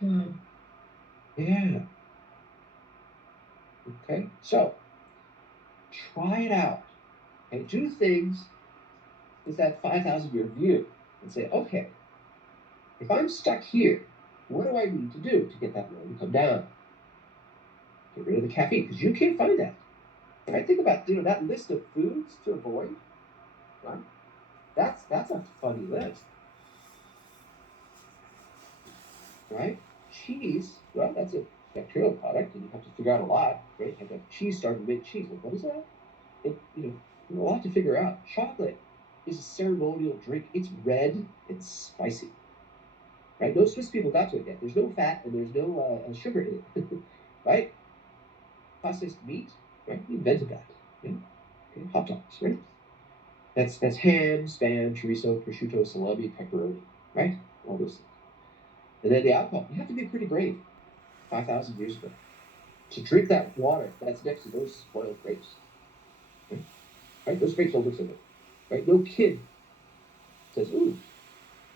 Yeah. Okay. So try it out. And do things with that 5,000 year view and say, okay, if I'm stuck here, what do I need to do to get that load to come down? Get rid of the caffeine, because you can't find that. Right? Think about that list of foods to avoid. Right? That's a funny list. Right? Cheese, well, that's a bacterial product, and you have to figure out a lot. Right? Like a cheese starting to make cheese. Like, what is that? A lot to figure out. Chocolate is a ceremonial drink. It's red. It's spicy. Right? No Swiss people got to it yet. There's no fat and there's no sugar in it. Right? Processed meat. Right? We invented that. Yeah? Okay. Hot dogs. Right? That's ham, spam, chorizo, prosciutto, salami, pepperoni. Right? All those things. And then the alcohol. You have to be pretty brave. 5,000 years ago to drink that water that's next to those spoiled grapes. Right? Those grapes don't look so good. Right? No kid says, "Ooh,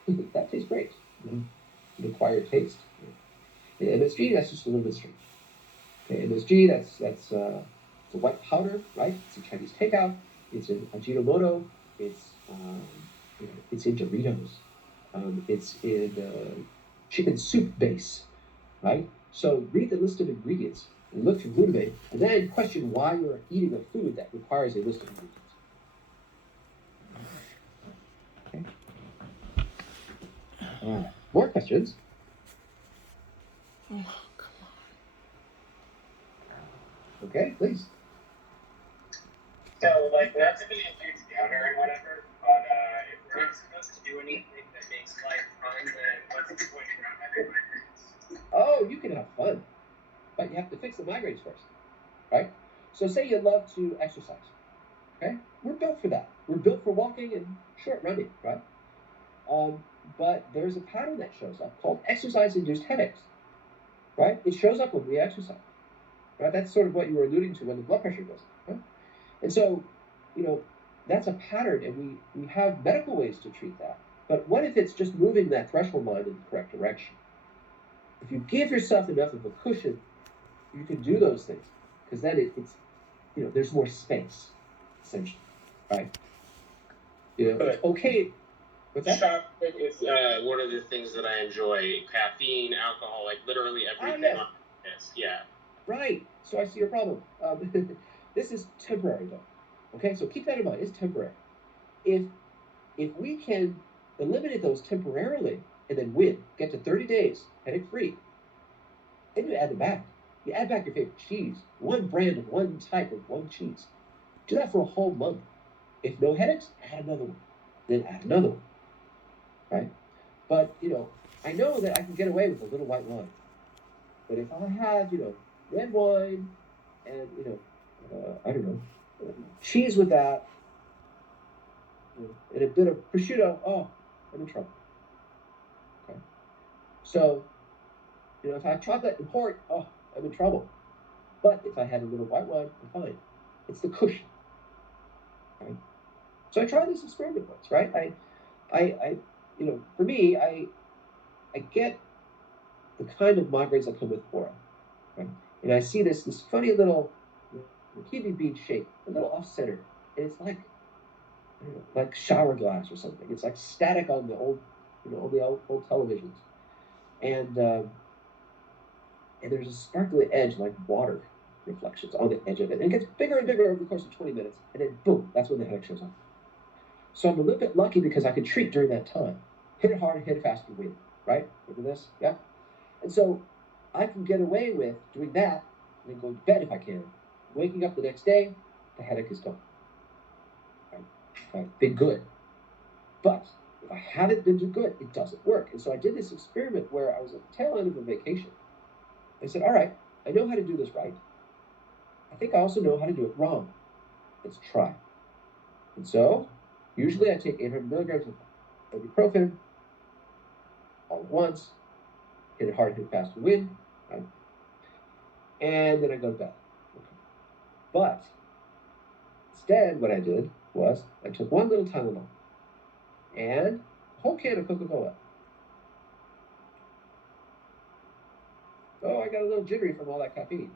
that tastes great." An acquired taste. In MSG, that's just a little bit strange. Okay, MSG, that's it's a white powder, right? It's a Chinese takeout. It's in Ajinomoto. It's it's in Doritos. It's in chicken soup base, right? So read the list of ingredients and look for glutamate, and then question why you're eating a food that requires a list of ingredients. Okay. All right. More questions? Oh, come on. Okay, please. So, like, not to be a huge downer and whatever, but if we're not supposed to do anything that makes life fun, then what's the point in not having migraines? Oh, you can have fun, but you have to fix the migraines first, right? So, say you love to exercise. Okay, we're built for that. We're built for walking and short running, right? But there's a pattern that shows up called exercise-induced headaches, right? It shows up when we exercise, right? That's sort of what you were alluding to when the blood pressure goes up, right? And so, that's a pattern, and we have medical ways to treat that. But what if it's just moving that threshold line in the correct direction? If you give yourself enough of a cushion, you can do those things, because then it's there's more space, essentially, right? It's okay. What's that? Chocolate is one of the things that I enjoy. Caffeine, alcohol, like literally everything. Yes. On this. Yeah. Right. So I see your problem. This is temporary, though. Okay, so keep that in mind. It's temporary. If we can eliminate those temporarily and then win, get to 30 days headache free, then you add them back. You add back your favorite cheese, one brand of one type of one cheese. Do that for a whole month. If no headaches, add another one. Then add another one. Right? But I know that I can get away with a little white wine. But if I had red wine and I don't know, cheese with that, and a bit of prosciutto, oh, I'm in trouble. Okay. So, if I had chocolate and port, oh, I'm in trouble. But if I had a little white wine, I'm fine. It's the cushion. Right? So I tried this experiment once, right? I for me, I get the kind of migraines that come with aura, right? And I see this funny little kiwi bean shape, a little off center, and it's like like shower glass or something. It's like static on the old, on the old televisions, and there's a sparkly edge like water reflections on the edge of it, and it gets bigger and bigger over the course of 20 minutes, and then boom, that's when the headache shows up. So I'm a little bit lucky because I could treat during that time. Hit it hard, hit it fast, and win. Right? Remember this? Yeah. And so I can get away with doing that, and then going to bed if I can. Waking up the next day, the headache is gone. I've been good. But if I haven't been too good, it doesn't work. And so I did this experiment where I was at the tail end of a vacation. I said, all right, I know how to do this right. I think I also know how to do it wrong. Let's try. And so usually I take 800 milligrams of ibuprofen all at once, hit it hard, hit it fast to win, right? And then I go to bed. Okay. But instead, what I did was I took one little Tylenol and a whole can of Coca-Cola. Oh, I got a little jittery from all that caffeine.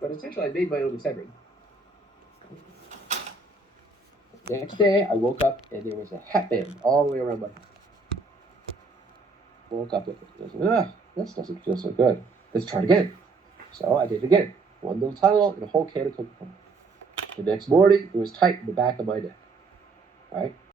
But essentially, I made my own Excedrin. The next day, I woke up and there was a hatband all the way around my head. Woke up with it. I said, this doesn't feel so good. Let's try it again. So I did it again. One little Tylenol and a whole can of Coca-Cola. The next morning, it was tight in the back of my neck. Right?